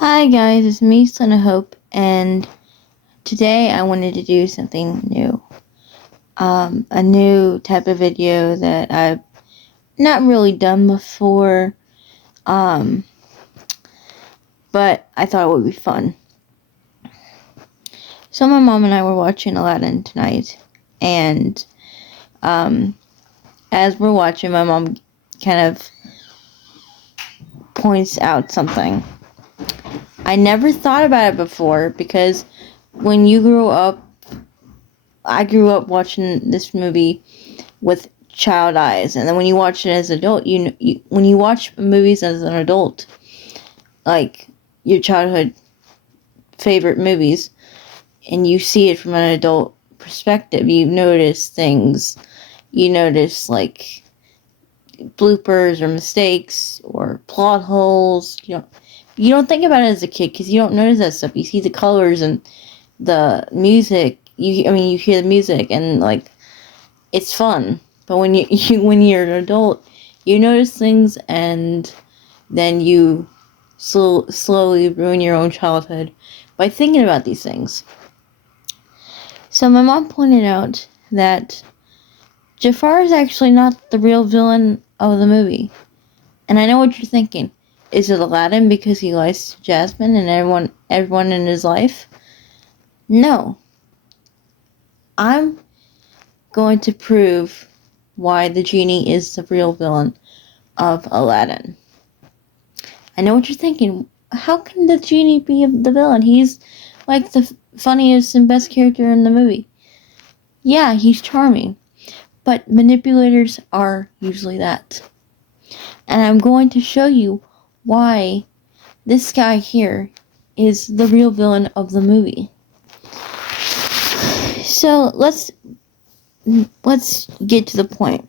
Hi guys, it's me, Son of Hope, and today I wanted to do something new. A new type of video that I've not really done before, but I thought it would be fun. So my mom and I were watching Aladdin tonight, and as we're watching, my mom kind of points out something. I never thought about it before because when you grew up, I grew up watching this movie with child eyes, and then when you watch it as an adult, when you watch movies as an adult, like your childhood favorite movies, and you see it from an adult perspective, you notice things. You notice like bloopers or mistakes or plot holes. You don't think about it as a kid because you don't notice that stuff. You see the colors and the music. You hear the music and like it's fun. But when when you're an adult, you notice things and then you slowly ruin your own childhood by thinking about these things. So my mom pointed out that Jafar is actually not the real villain of the movie. And I know what you're thinking. Is it Aladdin because he lies to Jasmine and everyone in his life? No. I'm going to prove why the genie is the real villain of Aladdin. I know what you're thinking. How can the genie be the villain? He's like the funniest and best character in the movie. Yeah, he's charming. But manipulators are usually that. And I'm going to show you why this guy here is the real villain of the movie. So let's get to the point.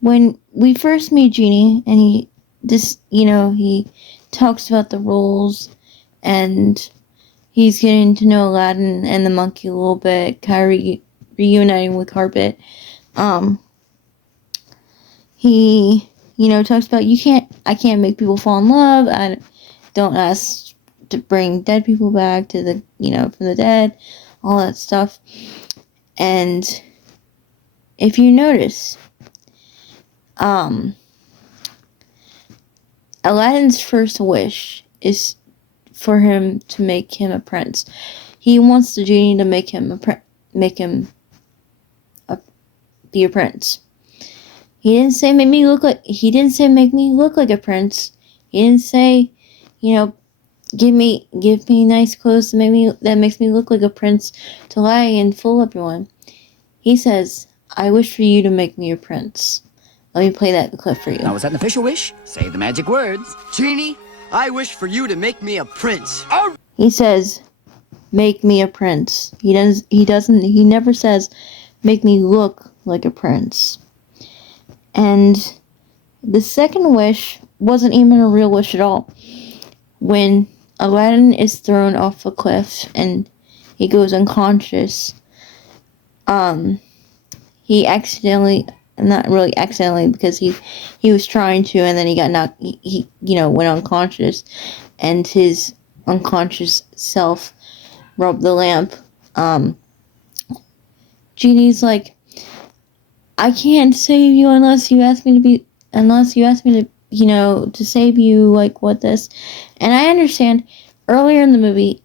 When we first meet Genie, and he talks about the rules, and he's getting to know Aladdin and the monkey a little bit, kind of reuniting with Carpet. He talks about I can't make people fall in love. I don't ask to bring dead people back to the from the dead, all that stuff. And if you notice, Aladdin's first wish is for him to make him a prince. He wants the genie to make him be a prince. He didn't say make me look like a prince. He didn't say, give me nice clothes that makes me look like a prince to lie and fool everyone. He says, I wish for you to make me your prince. Let me play that clip for you. Now, is that an official wish? Say the magic words. Genie, I wish for you to make me a prince. He says, make me a prince. He never says, make me look like a prince. And the second wish wasn't even a real wish at all. When Aladdin is thrown off a cliff and he goes unconscious, he accidentally, not really accidentally, because he was trying to, and then he got knocked, he went unconscious, and his unconscious self rubbed the lamp. Genie's like, I can't save you unless you ask me to save you, like what this. And I understand earlier in the movie,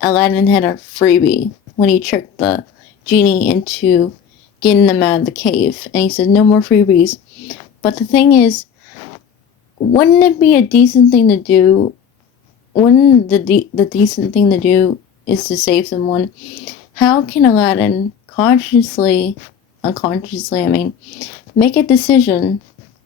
Aladdin had a freebie when he tricked the genie into getting them out of the cave. And he said, no more freebies. But the thing is, wouldn't it be a decent thing to do? Wouldn't the decent thing to do is to save someone? How can Aladdin unconsciously, make a decision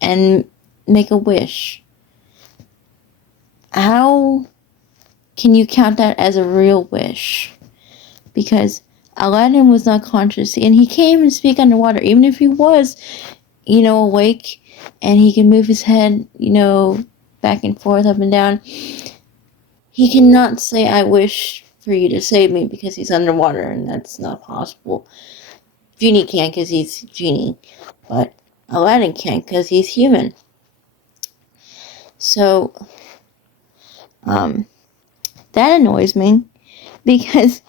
and make a wish? How can you count that as a real wish? Because Aladdin was not conscious, and he can't even speak underwater. Even if he was, awake, and he can move his head, back and forth, up and down, he cannot say, I wish for you to save me, because he's underwater, and that's not possible. Genie can because he's Genie, but Aladdin can't because he's human. So, That annoys me because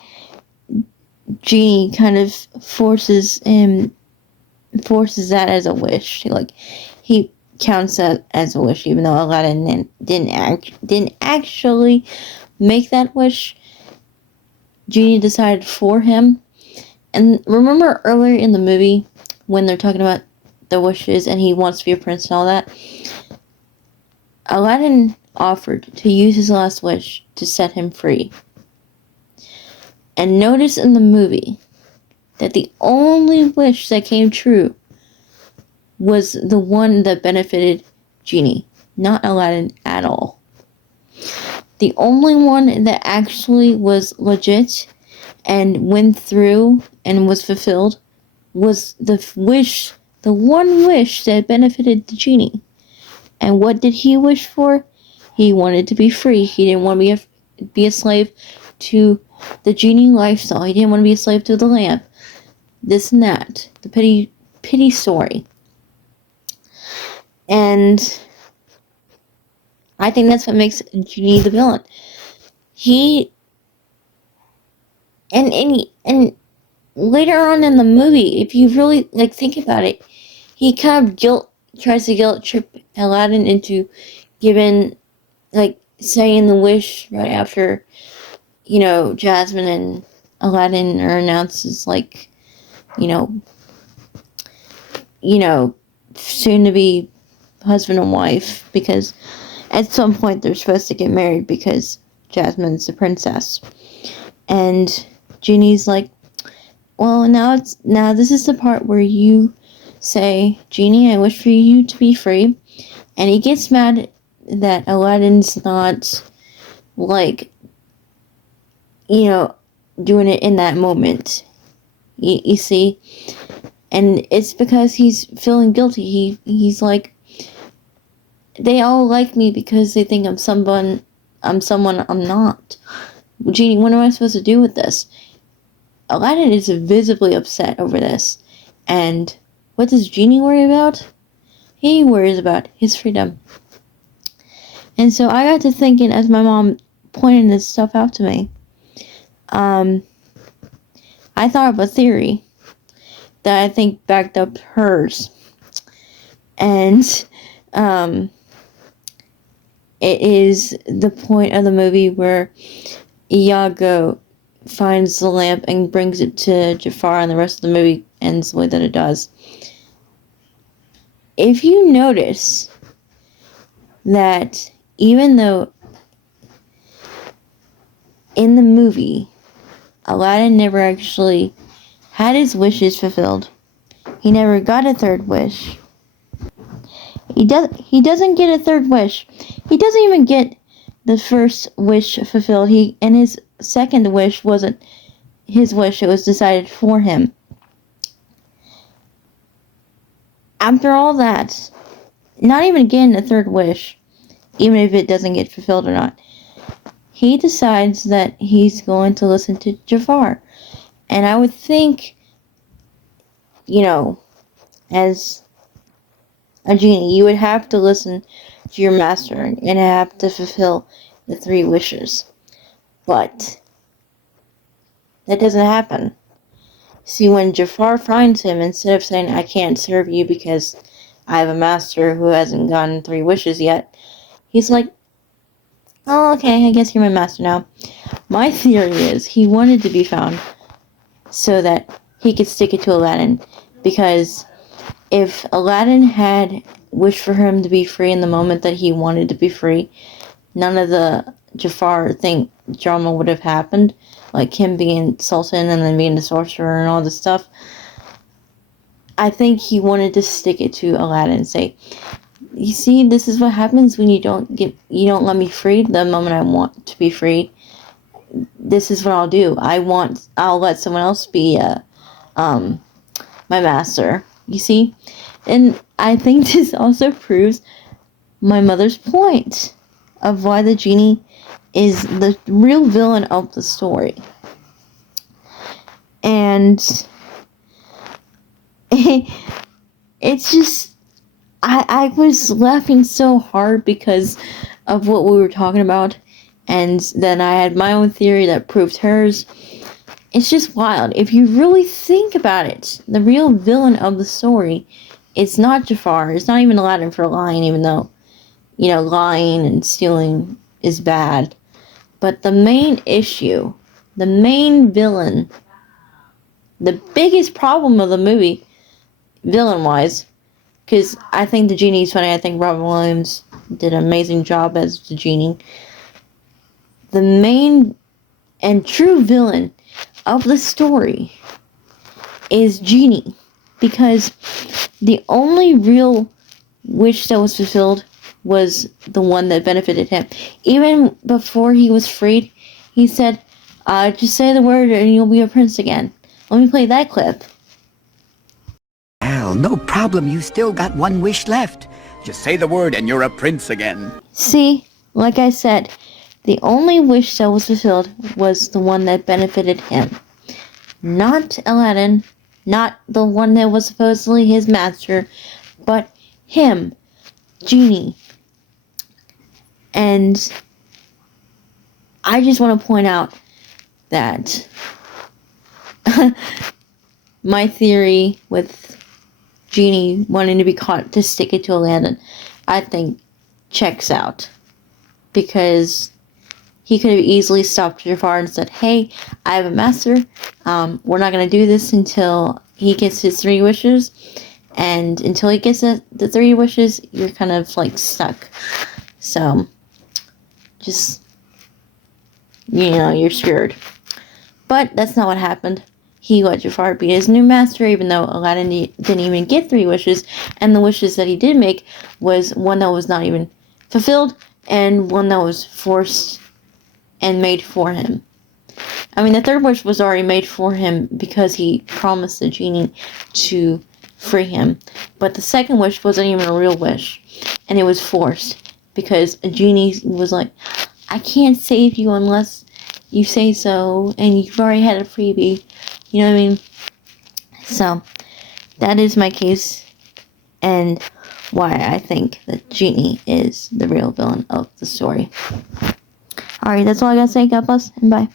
Genie kind of forces that as a wish. Like, he counts that as a wish, even though Aladdin didn't actually make that wish. Genie decided for him. And remember earlier in the movie when they're talking about the wishes and he wants to be a prince and all that? Aladdin offered to use his last wish to set him free. And notice in the movie that the only wish that came true was the one that benefited Genie, not Aladdin at all. The only one that actually was legit and went through and was fulfilled was the one wish that benefited the Genie. And what did he wish for? He wanted to be free. He didn't want to be a slave to the Genie lifestyle. He didn't want to be a slave to the lamp. This and that. The pity story. And I think that's what makes Genie the villain. And later on in the movie, if you really think about it, he kind of tries to guilt trip Aladdin into giving, saying the wish right after, Jasmine and Aladdin are announced as soon to be husband and wife, because at some point they're supposed to get married because Jasmine's the princess. And Genie's like, well, now this is the part where you say, Genie, I wish for you to be free. And he gets mad that Aladdin's not, doing it in that moment. You see? And it's because he's feeling guilty. He's like, they all like me because they think I'm someone I'm not. Genie, what am I supposed to do with this? Aladdin is visibly upset over this. And what does Genie worry about? He worries about his freedom. And so I got to thinking as my mom pointed this stuff out to me. I thought of a theory that I think backed up hers. And it is the point of the movie where Iago finds the lamp and brings it to Jafar, and the rest of the movie ends the way that it does. If you notice that even though in the movie Aladdin never actually had his wishes fulfilled, he never got a third wish. He doesn't get a third wish. He doesn't even get the first wish fulfilled. And his second wish wasn't his wish, it was decided for him. After all that, not even getting a third wish, even if it doesn't get fulfilled or not, he decides that he's going to listen to Jafar. And I would think, as a genie, you would have to listen to your master and have to fulfill the 3 wishes. But that doesn't happen. See, when Jafar finds him, instead of saying, I can't serve you because I have a master who hasn't gotten 3 wishes yet, he's like, oh, okay, I guess you're my master now. My theory is he wanted to be found so that he could stick it to Aladdin, because if Aladdin had wished for him to be free in the moment that he wanted to be free, none of the Jafar drama would have happened, like him being Sultan and then being the sorcerer and all this stuff. I think he wanted to stick it to Aladdin and say, you see, this is what happens when you don't let me free the moment I want to be free. This is what I'll do. I'll let someone else be my master. You see? And I think this also proves my mother's point of why the genie is the real villain of the story. And it's just, I was laughing so hard because of what we were talking about, And then I had my own theory that proved hers. It's just wild. If you really think about it, the real villain of the story is not Jafar. It's not even Aladdin for lying, even though, lying and stealing is bad. But the main issue, the main villain, the biggest problem of the movie, villain-wise, because I think the Genie's funny. I think Robin Williams did an amazing job as the Genie. The main and true villain of the story is Genie, because the only real wish that was fulfilled was the one that benefited him. Even before he was freed, he said, just say the word and you'll be a prince again. Let me play that clip. Well, no problem. You still got one wish left. Just say the word and you're a prince again. See, like I said, the only wish that was fulfilled was the one that benefited him. Not Aladdin, not the one that was supposedly his master, but him, Genie. And I just want to point out that my theory with Genie wanting to be caught to stick it to Aladdin, I think checks out. Because he could have easily stopped Jafar and said, hey, I have a master. We're not going to do this until he gets his 3 wishes. And until he gets the 3 wishes, you're kind of like stuck. So, just, you're screwed. But that's not what happened. He let Jafar be his new master, even though Aladdin didn't even get 3 wishes. And the wishes that he did make was one that was not even fulfilled, and one that was forced and made for him. I mean, the 3rd wish was already made for him because he promised the Genie to free him. But the 2nd wish wasn't even a real wish, and it was forced because a Genie was like, I can't save you unless you say so, and you've already had a freebie. You know what I mean? So, that is my case, and why I think that Genie is the real villain of the story. Alright, that's all I gotta say. God bless, and bye.